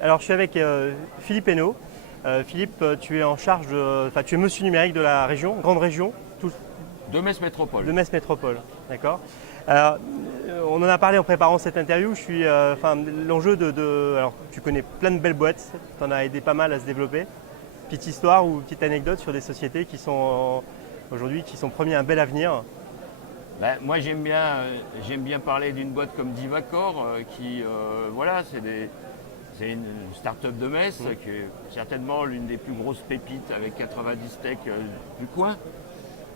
Alors je suis avec Philippe Hainaut. Philippe, tu es en charge tu es monsieur numérique de la région, grande région, De Metz Métropole. de Metz Métropole, d'accord. Alors, on en a parlé en préparant cette interview. L'enjeu alors tu connais plein de belles boîtes, tu en as aidé pas mal à se développer. Petite histoire ou petite anecdote sur des sociétés qui sont aujourd'hui qui sont promis un bel avenir. Moi j'aime bien parler d'une boîte comme Divacor c'est une start-up de Metz qui est certainement l'une des plus grosses pépites avec 90 tech du coin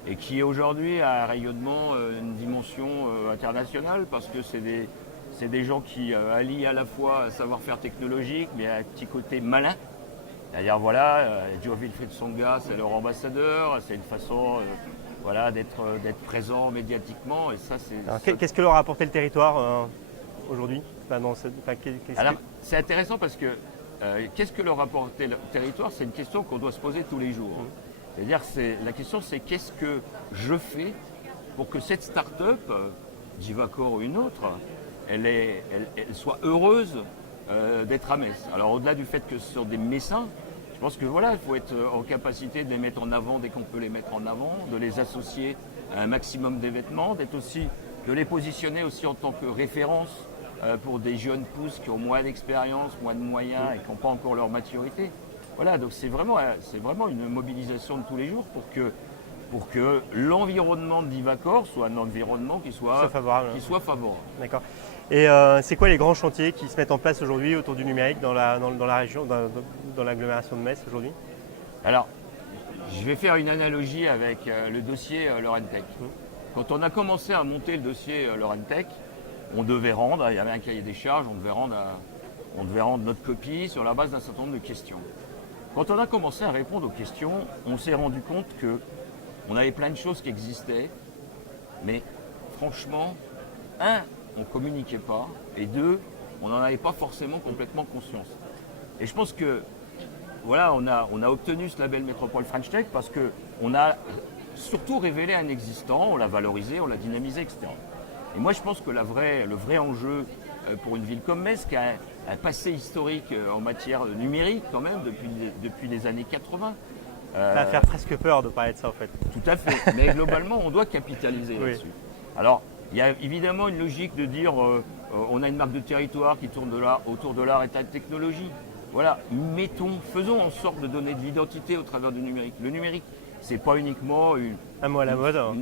et qui aujourd'hui a un rayonnement, une dimension internationale parce que c'est des gens qui allient à la fois un savoir-faire technologique mais un petit côté malin. C'est-à-dire Joe Wilfried Tsonga, c'est leur ambassadeur, c'est une façon d'être présent médiatiquement et ça c'est. Qu'est-ce que leur a apporté le territoire aujourd'hui Alors c'est intéressant parce que qu'est-ce que leur a apporté le territoire? C'est une question qu'on doit se poser tous les jours. C'est-à-dire la question c'est qu'est-ce que je fais pour que cette start-up, Divacor ou une autre, elle soit heureuse d'être à Metz. Alors au-delà du fait que ce sont des Messins, je pense que il faut être en capacité de les mettre en avant dès qu'on peut les mettre en avant, de les associer à un maximum d'événements, de les positionner aussi en tant que référence pour des jeunes pousses qui ont moins d'expérience, moins de moyens et qui n'ont pas encore leur maturité. Voilà, donc c'est vraiment une mobilisation de tous les jours pour que l'environnement de Divacor soit un environnement qui soit favorable. D'accord. Et c'est quoi les grands chantiers qui se mettent en place aujourd'hui autour du numérique dans la région, dans l'agglomération de Metz aujourd'hui? Alors, je vais faire une analogie avec le dossier Laurentech. Quand on a commencé à monter le dossier Laurentech, on devait rendre, il y avait un cahier des charges, on devait rendre notre copie sur la base d'un certain nombre de questions. Quand on a commencé à répondre aux questions, on s'est rendu compte qu'on avait plein de choses qui existaient, mais franchement, on ne communiquait pas, et deux, on n'en avait pas forcément complètement conscience. Et je pense que, on a obtenu ce label Métropole French Tech parce qu'on a surtout révélé un existant, on l'a valorisé, on l'a dynamisé, etc. Et moi, je pense que le vrai enjeu pour une ville comme Metz, qui a un passé historique en matière numérique quand même depuis les années 80. Ça va faire presque peur de parler de ça en fait. Tout à fait, mais globalement, on doit capitaliser là-dessus. Alors, il y a évidemment une logique de dire on a une marque de territoire qui tourne autour de l'art et de la technologie. Voilà, faisons en sorte de donner de l'identité au travers du numérique. Le numérique, c'est pas uniquement un mot à la mode. Un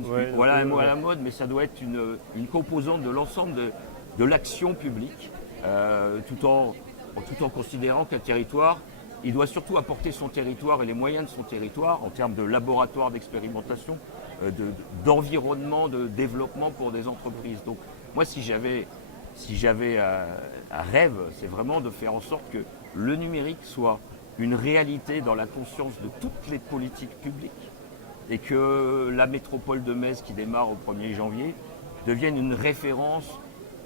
mot à la mode, mais ça doit être une composante de l'ensemble de l'action publique, tout en considérant qu'un territoire, il doit surtout apporter son territoire et les moyens de son territoire en termes de laboratoire d'expérimentation, d'environnement, de développement pour des entreprises. Donc moi, si j'avais un rêve, c'est vraiment de faire en sorte que le numérique soit une réalité dans la conscience de toutes les politiques publiques et que la métropole de Metz, qui démarre au 1er janvier, devienne une référence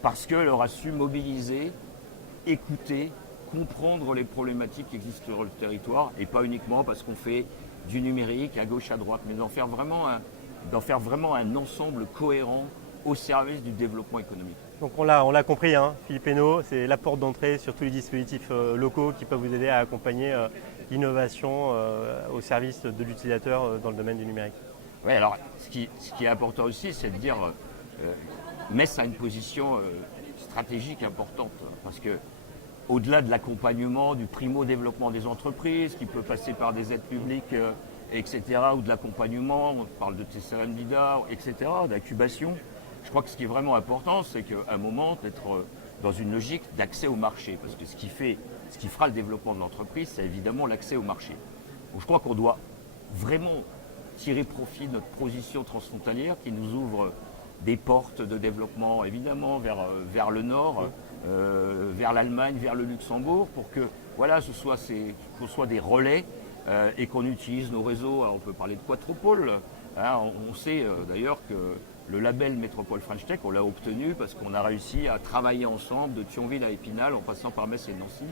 parce qu'elle aura su mobiliser, écouter, comprendre les problématiques qui existent sur le territoire et pas uniquement parce qu'on fait du numérique à gauche, à droite, mais d'en faire vraiment un ensemble cohérent au service du développement économique. Donc on l'a compris, Philippe Hainaut, c'est la porte d'entrée sur tous les dispositifs locaux qui peuvent vous aider à accompagner l'innovation au service de l'utilisateur dans le domaine du numérique. Oui, alors ce qui est important aussi, c'est de dire Metz a une position stratégique importante parce que au-delà de l'accompagnement, du primo-développement des entreprises, qui peut passer par des aides publiques, etc., ou de l'accompagnement, on parle de TCRN LIDA, etc., d'incubation. Je crois que ce qui est vraiment important, c'est qu'à un moment, d'être dans une logique d'accès au marché. Parce que ce qui fera le développement de l'entreprise, c'est évidemment l'accès au marché. Donc je crois qu'on doit vraiment tirer profit de notre position transfrontalière qui nous ouvre des portes de développement, évidemment, vers le nord, vers l'Allemagne, vers le Luxembourg, pour que qu'on soit des relais et qu'on utilise nos réseaux. Alors, on peut parler de Quatropole. On sait d'ailleurs que le label Métropole French Tech, on l'a obtenu parce qu'on a réussi à travailler ensemble de Thionville à Épinal en passant par Metz et Nancy.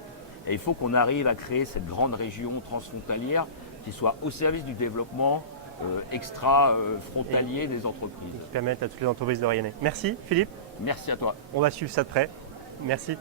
Et il faut qu'on arrive à créer cette grande région transfrontalière qui soit au service du développement extra-frontalier des entreprises. Qui permettent à toutes les entreprises de rayonner. Merci Philippe. Merci à toi. On va suivre ça de près. Merci.